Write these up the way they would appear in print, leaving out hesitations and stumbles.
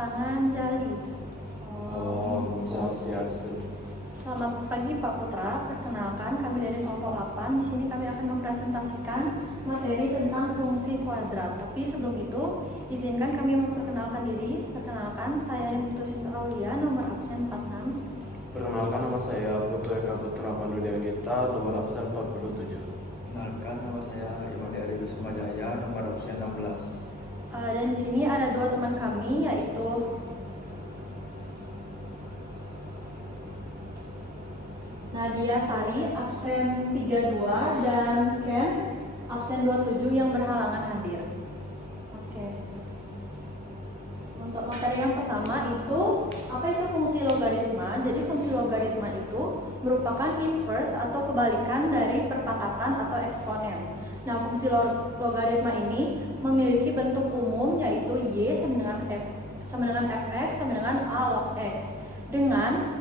Pangan Jali. Om Swastiastu. Selamat pagi Pak Putra. Perkenalkan, kami dari kelompok 8. Di sini kami akan mempresentasikan materi tentang fungsi kuadrat. Tapi sebelum itu, izinkan kami memperkenalkan diri. Perkenalkan, saya Putu Sinta Aulia, nomor absen 46. Perkenalkan, nama saya Putu Eka Putra Pandudianggita, nomor absen 47. Perkenalkan, nama saya Iwan Dari Kusuma Jaya, nomor absen 16. Dan di sini ada dua teman kami, yaitu Nadia Sari, absen 32, dan Ken, absen 27 yang berhalangan hadir. Oke. Untuk materi yang pertama itu, apa itu fungsi logaritma? Jadi fungsi logaritma itu merupakan inverse atau kebalikan dari perpangkatan atau eksponen. Nah, fungsi logaritma ini memiliki bentuk umum yaitu y sama dengan fx sama dengan a log x. Dengan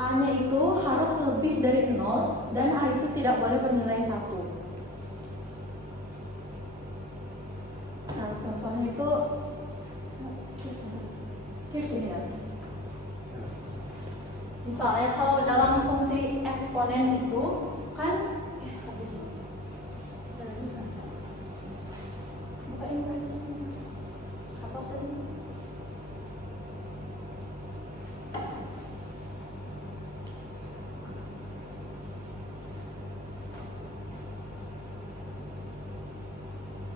a-nya itu harus lebih dari 0 dan a itu tidak boleh bernilai 1. Nah, contohnya itu ya. Misalnya kalau dalam fungsi eksponen itu kan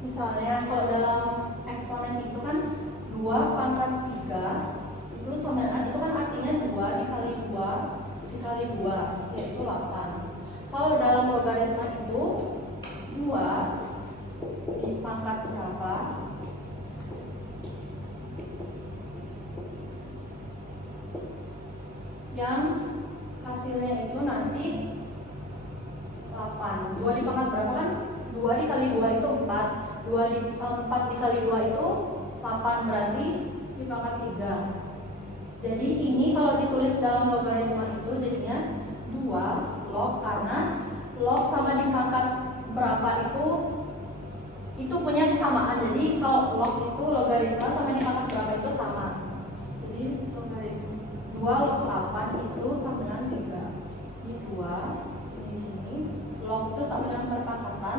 misalnya kalau dalam eksponen itu kan 2 pangkat 3 itu sama dengan, itu kan artinya 2 dikali 2 dikali 2 yaitu 8. Kalau dalam logaritma itu 2 di pangkat berapa yang hasilnya itu nanti 8. 2 di pangkat berapa kan? 2 dikali 2 itu 4. 4 dikali 2 itu 8, berarti di pangkat 3. Jadi ini kalau ditulis dalam logaritma itu jadinya 2 log, karena log sama di pangkat berapa itu punya kesamaan. Jadi kalau log itu logaritma sama di pangkat berapa itu sama. Jadi logaritma 2 log 8 itu sama dengan 3. Ini 2 di sini. Log itu sama dengan perpangkatan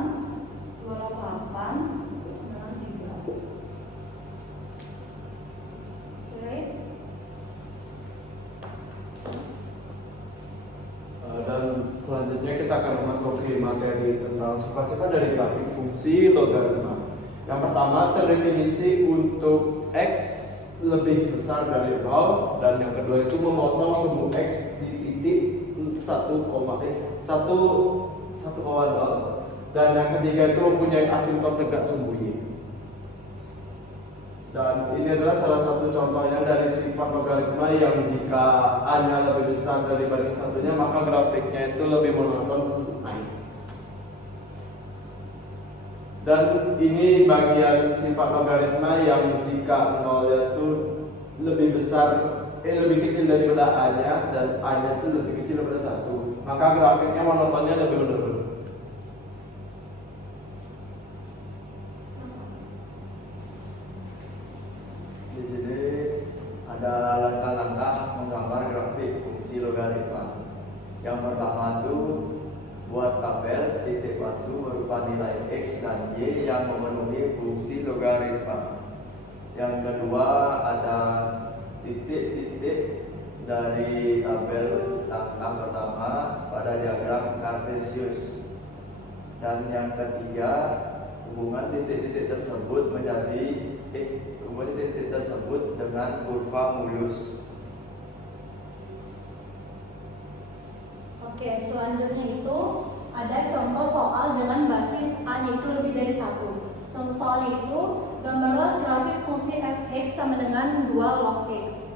2 log 8 sama dengan 3. Oke. Dan selanjutnya kita akan masuk ke materi tentang sifat-sifat dari grafik fungsi logaritma. Yang pertama, terdefinisi untuk x lebih besar dari 0, dan yang kedua itu memotong sumbu x di titik 1,0, dan yang ketiga itu mempunyai asimptot tegak sumbu y. Dan ini adalah salah satu contohnya dari sifat logaritma yang jika a-nya lebih besar dibanding satunya, maka grafiknya itu lebih monoton naik. Dan ini bagian sifat logaritma yang jika nolnya itu lebih kecil daripada a-nya dan a-nya itu lebih kecil daripada 1, maka grafiknya monotonnya lebih menurun. Di sini ada langkah-langkah menggambar grafik fungsi logaritma. Yang pertama itu buat tabel titik waktu berupa nilai x dan y yang memenuhi fungsi logaritma. Yang kedua ada titik-titik dari tabel langkah pertama pada diagram Cartesius. Dan yang ketiga, hubungan titik-titik tersebut dengan kurva mulus. Oke, selanjutnya itu ada contoh soal dengan basis a-nya itu lebih dari 1. Contoh soal itu, gambarlah grafik fungsi fx sama dengan 2 log x.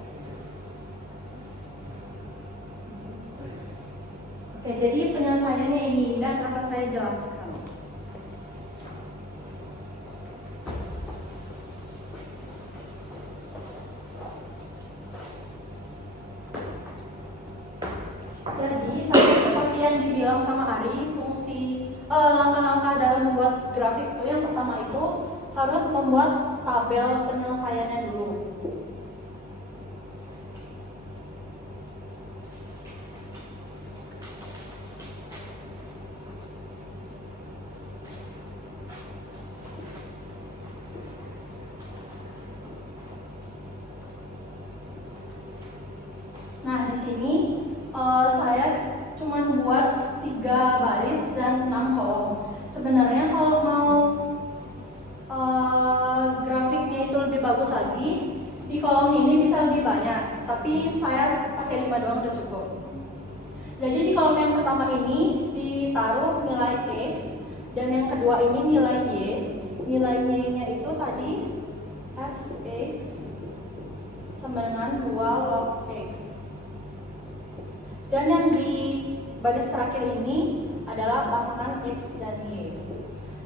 Oke, jadi penyelesaiannya ini dan akan saya jelaskan. Jadi tadi seperti yang dibilang sama Ari, langkah-langkah dalam membuat grafik itu yang pertama itu harus membuat tabel penyelesaiannya dulu. Nah, di sini saya cuma buat 3 baris dan 6 kolom. Sebenarnya kalau mau grafiknya itu lebih bagus lagi, di kolom ini bisa lebih banyak, tapi saya pakai 5 doang udah cukup. Jadi di kolom yang pertama ini ditaruh nilai X, dan yang kedua ini nilai Y. Nilai Y-nya itu tadi fx sama dengan 2 log X. Dan yang di baris terakhir ini adalah pasangan X dan Y.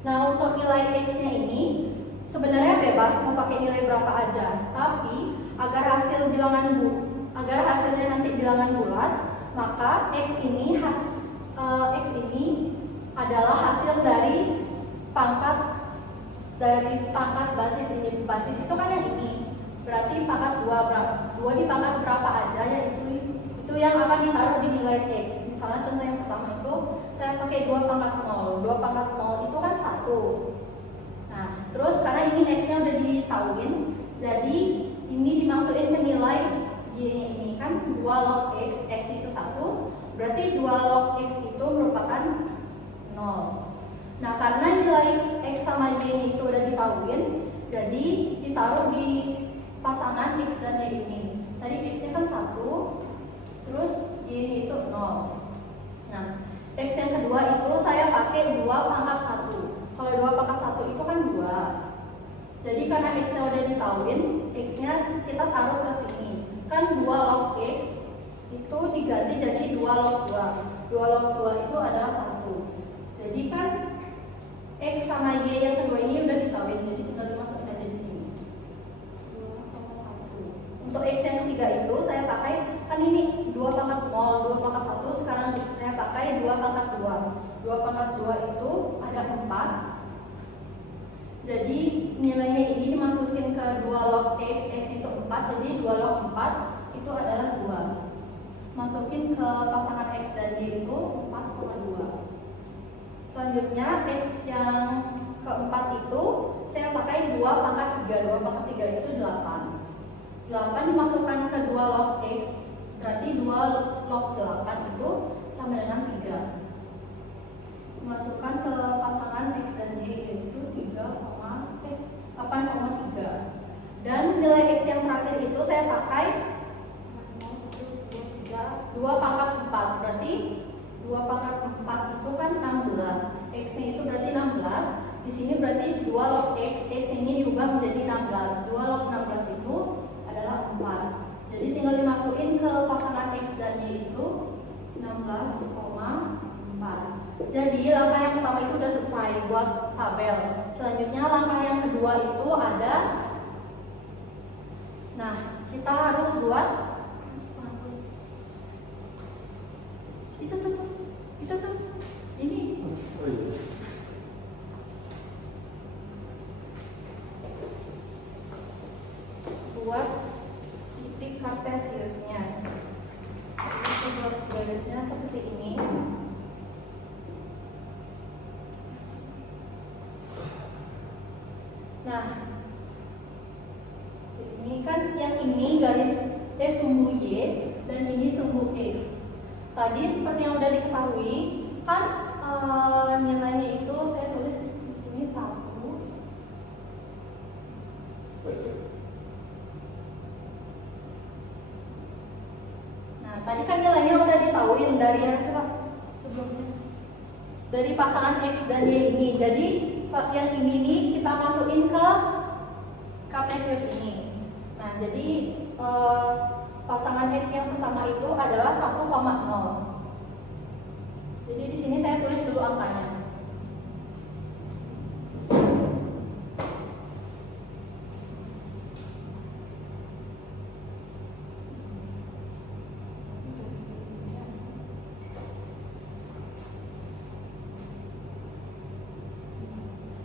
Nah, untuk nilai X-nya ini sebenarnya bebas mau pakai nilai berapa aja, tapi agar hasilnya nanti bilangan bulat, maka X ini adalah hasil dari pangkat basis ini. Basis itu kan yang ini, berarti pangkat 2 dipangkat berapa aja, yaitu itu yang akan ditaruh di nilai X. Misalnya contoh yang pertama itu saya pakai 2 pangkat 0. 2 pangkat 0 itu kan 1. Nah, terus karena ini X-nya udah ditauin, jadi ini dimasukkan ke nilai Y-nya ini kan 2 log X. X itu 1, berarti 2 log X itu merupakan 0. Nah, karena nilai X sama Y itu udah ditauin, jadi ditaruh di pasangan X dan Y ini. Tadi X-nya kan 1, terus Y itu 0. Nah, X yang kedua itu saya pakai 2 pangkat 1. Kalau 2 pangkat 1 itu kan 2. Jadi karena X-nya udah ditauin, X-nya kita taruh ke sini. Kan 2 log X itu diganti jadi 2 log 2. 2 log 2 itu adalah 1. Jadi kan X sama Y yang kedua ini udah ditauin, jadi tinggal dimasukin aja di sini. 2,1. Untuk X yang ketiga itu saya pakai, kan ini 2 pangkat 0, 2 pangkat 1, sekarang saya pakai 2 pangkat 2. 2 pangkat 2 itu ada 4. Jadi nilainya ini dimasukin ke 2 log X, X itu 4, jadi 2 log 4 itu adalah 2. Masukin ke pasangan X dan Y itu 4,2. Selanjutnya X yang keempat itu saya pakai 2 pangkat 3. 2 pangkat 3 itu 8. 8 dimasukkan ke 2 log X, berarti 2 log 8 itu sama dengan 3. Dimasukkan ke pasangan X dan Y yaitu 8,3. Dan nilai X yang terakhir itu saya pakai 2 pangkat 4, berarti 2 pangkat 4 itu kan 16. X-nya itu berarti 16. Di sini berarti 2 log X. X ini juga menjadi 16. 2 log 16 itu adalah 4. Jadi tinggal dimasukin ke pasangan X dan Y itu 16,4. Jadi langkah yang pertama itu udah selesai buat tabel. Selanjutnya langkah yang kedua itu ada, nah kita harus buat itu tuh ini. Oh iya. Buat titik kartesiusnya. Kita buat garisnya seperti ini. Nah, ini kan yang ini garis sumbu Y dan ini sumbu X. Tadi seperti yang udah diketahui kan nilainya itu saya tulis di sini 1. Nah, tadi kan nilainya udah ditauin dari yang coba sebelumnya, dari pasangan X dan Y ini. Jadi yang ini nih kita masukin ke kartesius ini. Nah, jadi pasangan X yang pertama itu adalah 1,0. Jadi di sini saya tulis dulu angkanya.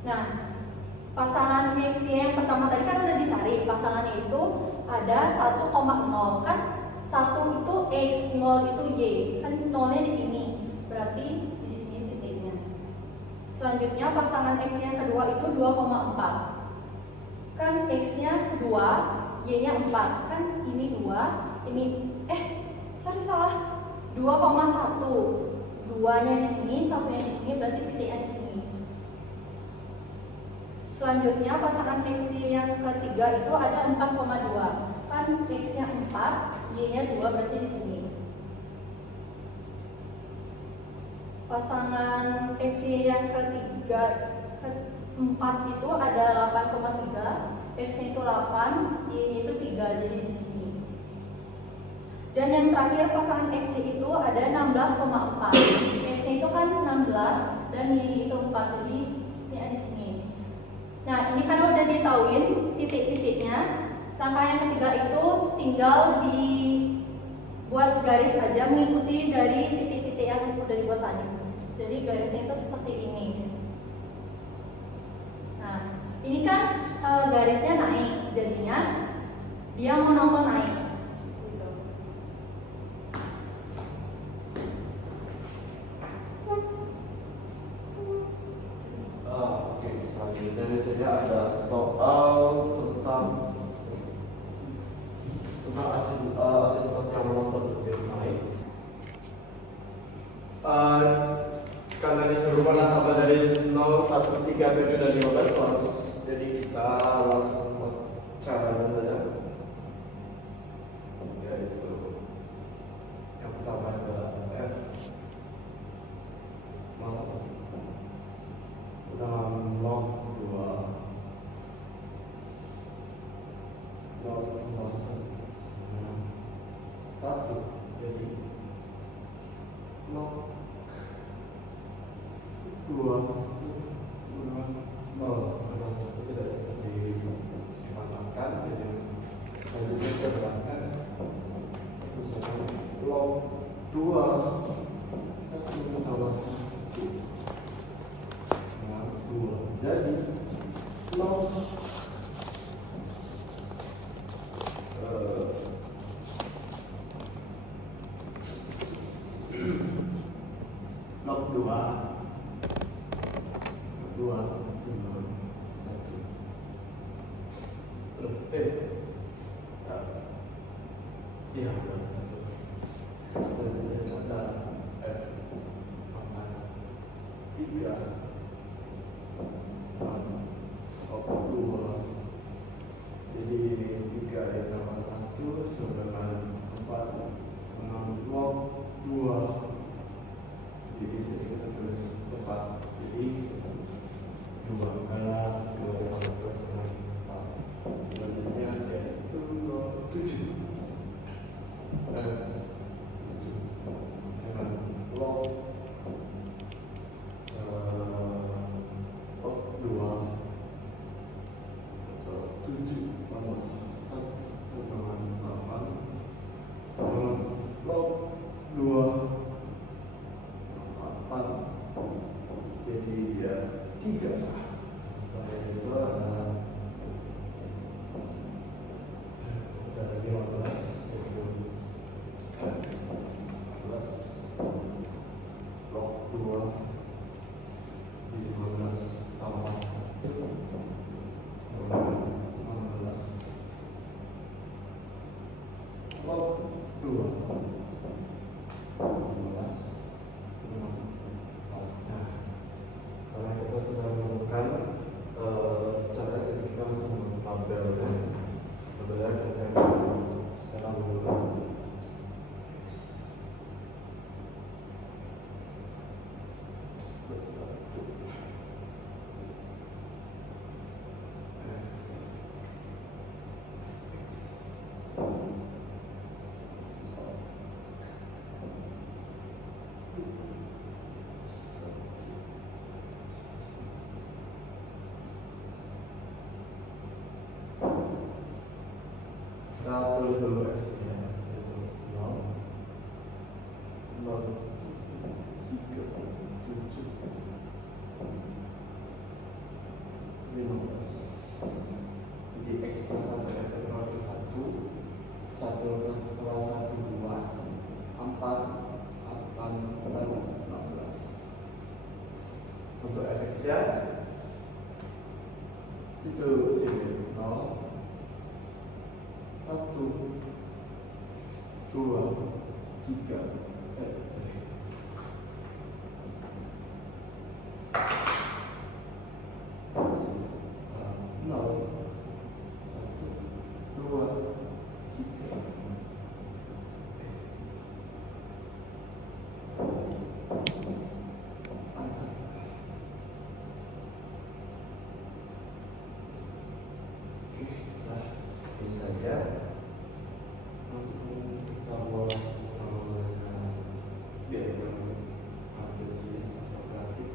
Nah, pasangan X yang pertama tadi kan udah dicari. Pasangannya itu ada 1,0 kan? 1 itu X, 0 itu Y. Kan 0-nya di sini. Berarti di sini titiknya. Selanjutnya pasangan X yang kedua itu 2,4. Kan X-nya 2, Y-nya 4. Kan ini 2, ini sorry salah, 2,1. 2-nya di sini, 1-nya di sini, berarti titiknya di sini. Selanjutnya pasangan X yang ketiga itu ada 4,2. Kan X-nya 4, Y-nya 2, berarti di sini. Pasangan X yang ketiga keempat itu ada 8,3, X-nya itu 8, Y-nya itu 3, jadi di sini. Dan yang terakhir pasangan X itu ada 16,4. X-nya itu kan 16 dan Y itu 4, jadi ini ada di sini. Nah, ini karena udah ditauin titik-titiknya, langkah yang ketiga itu tinggal dibuat garis aja mengikuti dari titik-titik yang udah dibuat tadi. Jadi garisnya itu seperti ini. Nah, ini kan garisnya naik, jadinya dia monoton naik. Gitu. Oke, selanjutnya di sini ada soal tentang asimptot yang monoton lebih naik. Karena disuruh mana tabel dari 0, 1, 3, 7, dan 15 langsung, jadi kita langsung buat caranya saja. Yaitu yang pertama adalah F dalam log 2 log 1, jadi log 2 tidak bisa dimanfaatkan, jadi selanjutnya kita berangkat log 2 tambah 1 jadi log log 2 simbol 1 iya ada F pangkat 3 log 2, jadi 3 ditambah 1 dengan 4 sama log 2, jadi di sini kita tulis 4, jadi 2 karena 2 ditambah 2 sama 4, selanjutnya yaitu log 7 dengan log 2 7 tambah 1 sama 8 sama log 2 8, jadi dia 3 sah. Selain itu ada 15 log 2 15 tambah 1 16 log 2 15. Nah, karena kita sudah menemukan cara kita bisa membuat tabelnya, tabelnya akan saya buat sekarang dulu. Kita tulis dulu X-nya, yaitu 0, 0, 1, 3, 7, 15. Jadi X plus 1 F plus 1 plus 1 2 4 8 dan 16. Untuk F-nya itu sini 0 1 2 tiga, sorry. Nol, satu, dua, tiga. Oke, nah seperti saja. Langsung kita buat diagram matrisis atau grafik.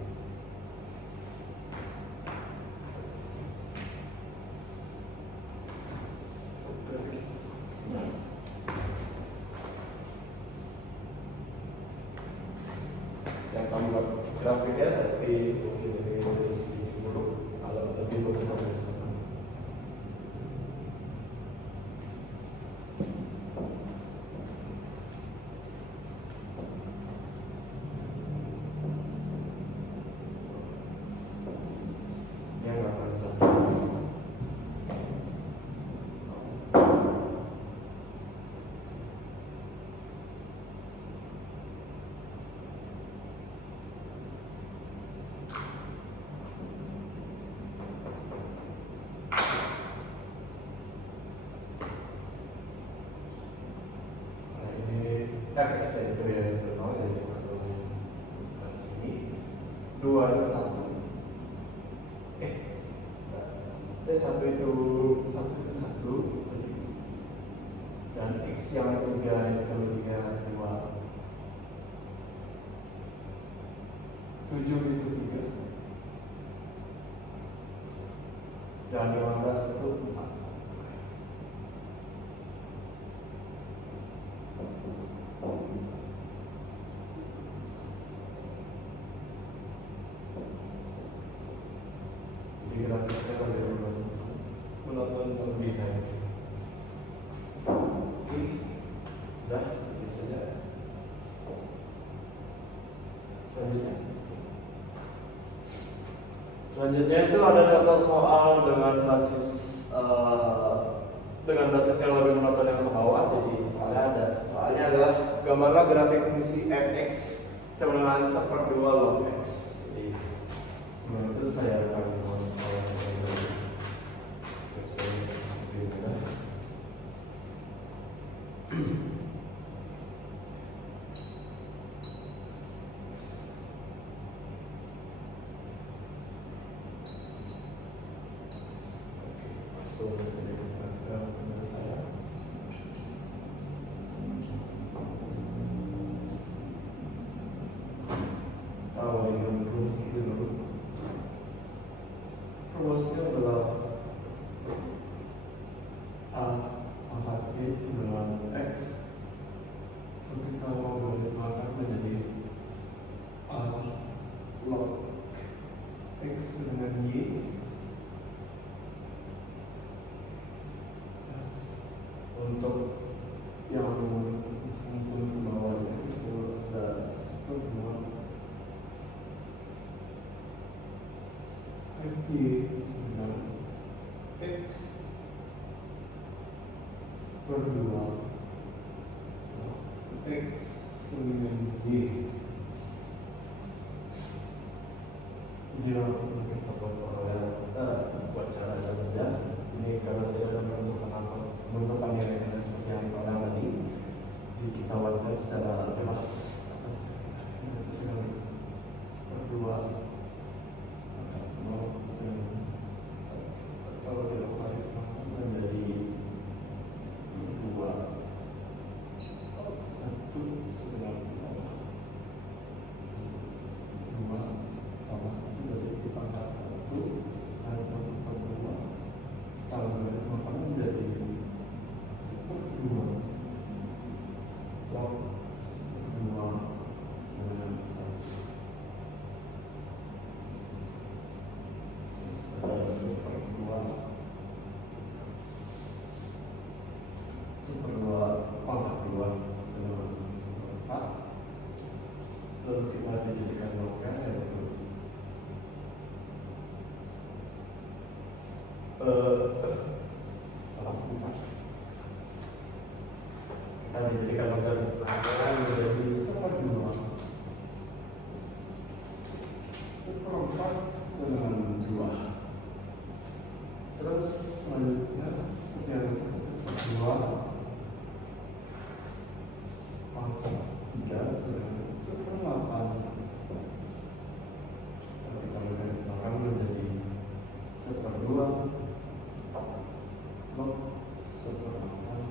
Saya akan buat grafiknya, tapi mungkin dari sedikit dulu. Kalau lebih bagus sampai sana. Ini nggak akan sampai. Efek itu ya nol, jadi cuma dari sini 2 1 satu itu satu dan x yang 3 itu 2 7 itu 3 dan 15 itu 4. Jadi grafiknya bagaimana menonton lebih baik. Oke, sudah seperti saja. Selanjutnya itu ada contoh soal dengan basis yang lebih monoton yang ke bawah. Jadi soalnya adalah gambarlah grafik fungsi fx sama dengan 1/2 log x. Jadi sebelum itu saya akan membuat soal langsung saja kita ke saya. Tahu ini dulu. Rumusnya adalah A pangkat B dengan X. Kalau kita mau menggunakan menjadi A log X dengan Y. Untuk yang ke bawahnya itu ada 1/2 Y dengan X per 2 X dengan Y. Jadi langsung kita buat cara saja. Ini karena tidak ada bentukan yang seperti yang soal tadi, jadi kita buatkan secara bebas sesuai 1/2 atau dilakukan menjadi 1/2 sama 1 dari pangkat 1 dan 1/2 kalau maka menjadi 1/2 log 1/2 dengan 1. Terus ada 1/2 pangkat 2 dengan 1/4. Lalu kita dijadikan logkan, yaitu salah 4. Tadi jika logam pelajaran menjadi seperdua, seperempat dengan dua. Terus selanjutnya seperti yang seperdua, pangkat 3 dengan seperdelapan. Kalau kita melihat di belakang menjadi seperdua, log seperdelapan,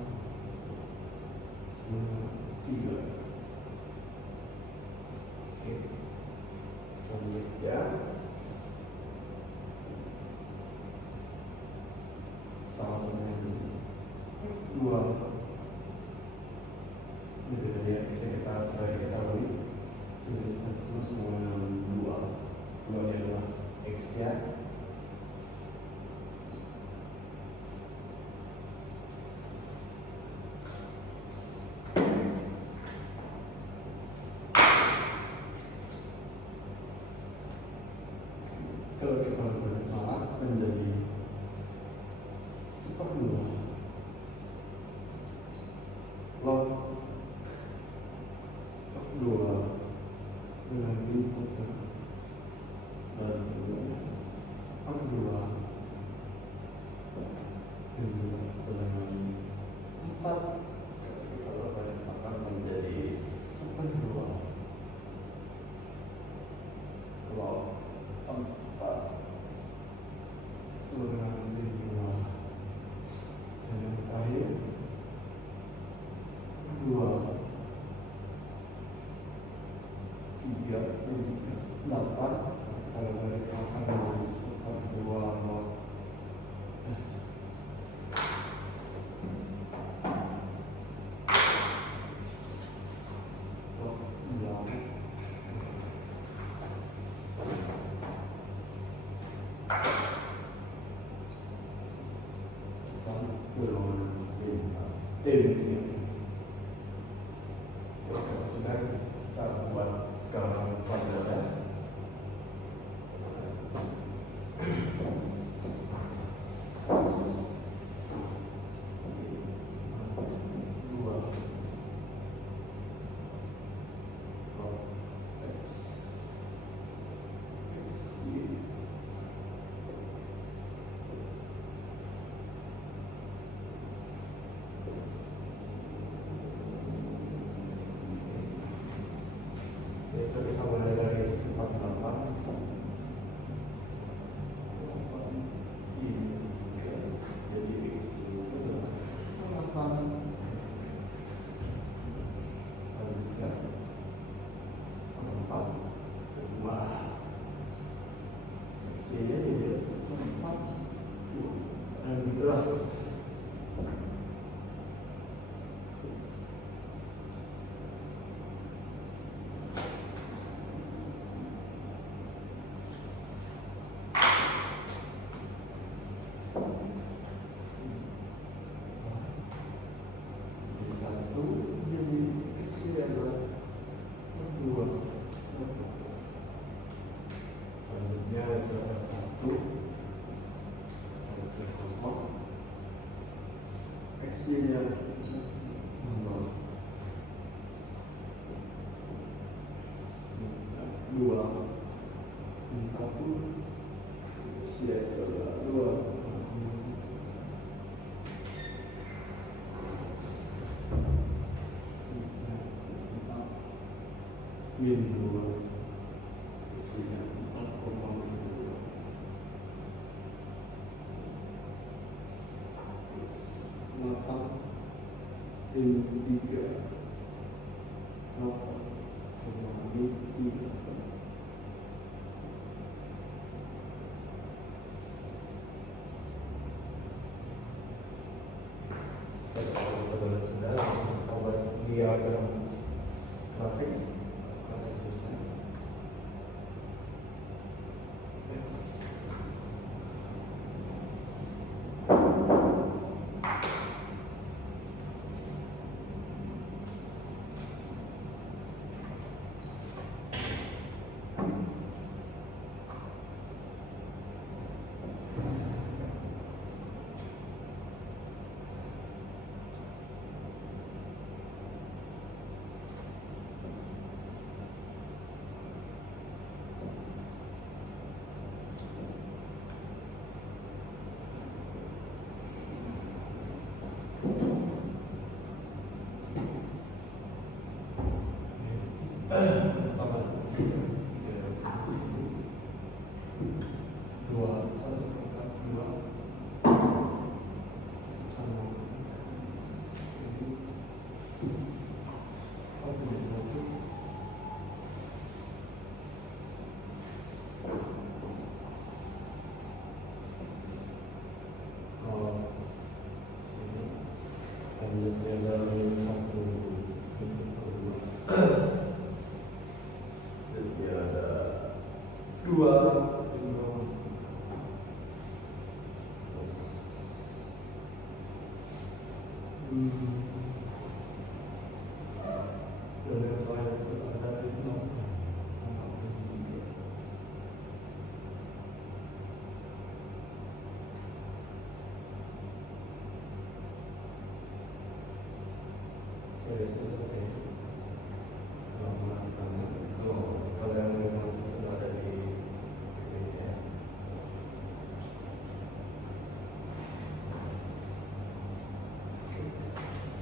3. Oke, selanjutnya sama dengan 2. Ini dari yang bisa kita sudah ketahui. Jadi 1 sama dengan 2. 2 adalah X ya. Kalau kita berpala menjadi seperdua, log 2 dengan ini satu dan seperdua ini sedangkan 4. Kalau akan menjadi seperdua, log 4 sedangkan 5 dan yang terakhir 2 3 dan 8. Kalau dari akan menjadi seperdua log 6. Sudah kita buat sekarang pelajaran. Dua, X, Y. Itu kita mulai dari 48. Ini jadi X itu 8. Lanjutkan 4. Wah, seksinya jadi 4. Dan begitulah terus. Satu jadi X adalah 2, 1. Selanjutnya itu ada 1 kosong. X nya 0, 2, 1. X adalah 2. Min 2, isinya 4,2. Delapan min 3, 8,3. Kalau sudah langsung kita buat diagram grafik. Selesai. Pertama, 2, 1, 2, kalau yang memang sudah ada di ya.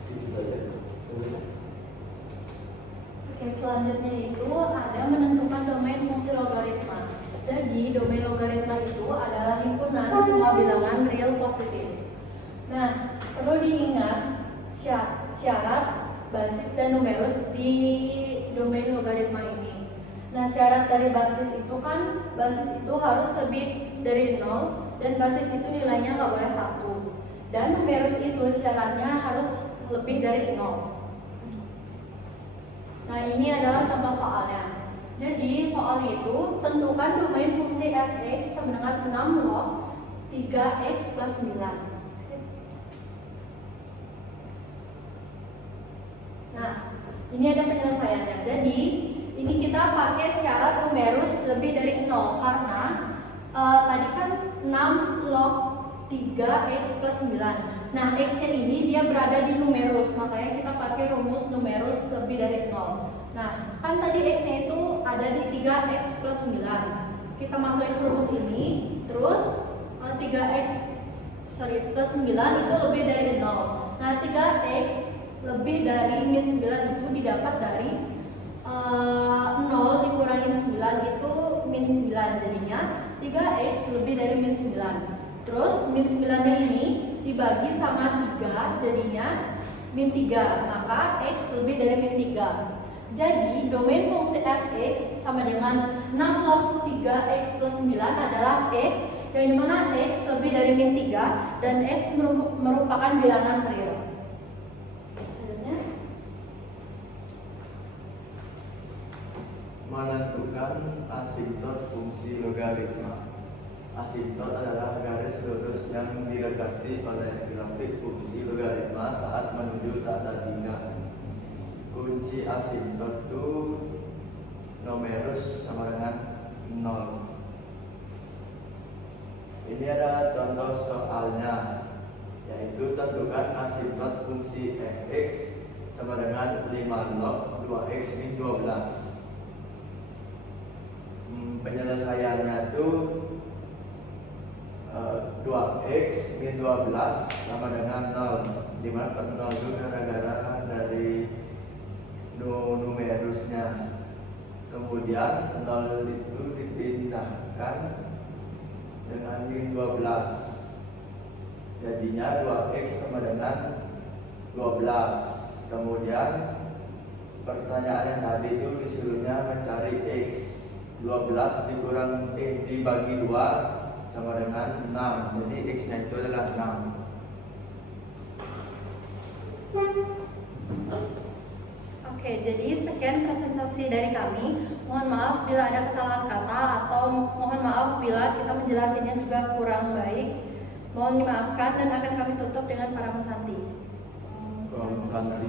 Bisa ya. Oke, selanjutnya itu ada menentukan domain fungsi logaritma. Jadi, domain logaritma itu adalah himpunan semua bilangan real positif. Nah, perlu diingat syarat, basis, dan numerus di domain logaritma ini. Nah, syarat dari basis itu kan, basis itu harus lebih dari 0 dan basis itu nilainya nggak boleh 1. Dan numerus itu syaratnya harus lebih dari 0. Nah, ini adalah contoh soalnya. Jadi, soalnya itu tentukan domain fungsi f(x) sama dengan 6 log 3x plus 9. Nah, ini ada penyelesaiannya. Jadi, ini kita pakai syarat numerus lebih dari 0 karena tadi kan 6 log 3x plus 9. Nah, x-nya ini dia berada di numerus, makanya kita pakai rumus numerus lebih dari 0. Nah, kan tadi x-nya itu ada di 3x plus 9. Kita masukin ke rumus ini, terus 3x plus 9 itu lebih dari 0. Nah, 3x lebih dari min 9 itu didapat dari 0 dikurangin 9 itu min 9, jadinya 3x lebih dari min 9. Terus min 9-nya ini dibagi sama 3, jadinya min 3, maka x lebih dari min 3. Jadi domain fungsi f(x) sama dengan 6 log 3x plus 9 adalah x, yang dimana x lebih dari min 3 dan x merupakan bilangan real. Menentukan asintot fungsi logaritma. Asintot adalah garis lurus yang didekati oleh grafik fungsi logaritma saat menuju tanda tinggal. Kunci asintot itu numerus sama dengan 0. Ini ada contoh soalnya, yaitu tentukan asintot fungsi f(x) sama dengan 5 log 2x min 12. Penyelesaiannya itu 2x min 12 sama dengan 0, dimana 0 itu gara-gara dari numerusnya. Kemudian 0 itu dipindahkan dengan min 12, jadinya 2x sama dengan 12. Kemudian pertanyaan yang tadi itu disuruhnya mencari x. 12 dibagi 2 sama dengan 6. Jadi x-nya itu adalah 6. Oke, jadi sekian presentasi dari kami. Mohon maaf bila ada kesalahan kata atau mohon maaf bila kita menjelasinya juga kurang baik. Mohon dimaafkan dan akan kami tutup dengan para santi. Santi.